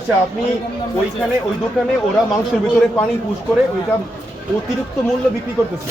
আচ্ছা আপনি ওইখানে, ওই দোকানে ওরা মাংসের ভিতরে পানি পুশ করে ওইটা অতিরিক্ত মূল্য বিক্রি করতেছে।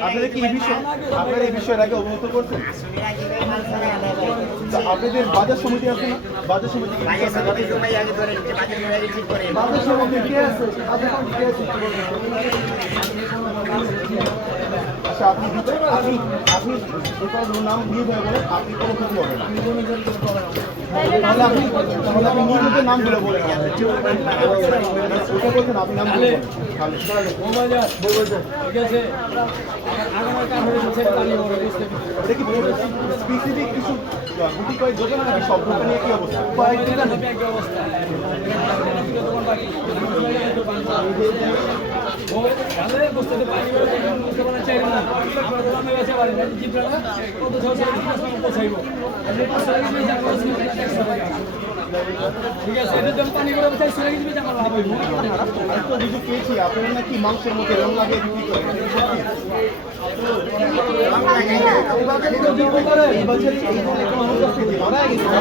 আপনাদের কি এই বিষয় আপনারা এই বিষয়ের আগে অবগত করছেন? আপনাদের বাজার সমিতি আছে না? বাজার সমিতি বাজার সমিতি বাজার সমিতি কে আছে? আচ্ছা আপনি আপনি আপনি দোকানের নাম দেবেন বলে আপনি কোনো ক্ষতি হবে না। তাহলে আপনি তাহলে আপনি নিজেদের নামগুলো বলে। ওটা বলছেন, আপনি নাম বুঝতে এটা কি স্পেসিফিক কিছু গুটি কয়েক একই অবস্থা? বুঝতে পারা কাছে ঠিক আছে এটা যখন পানি করে চাই সরে গেছে আমার লাভ হইব আরেকটা অভিযোগ পেয়েছি আপনারা নাকি মাংসের মধ্যে রং লাগিয়ে বিক্রি করেন মারা গেছে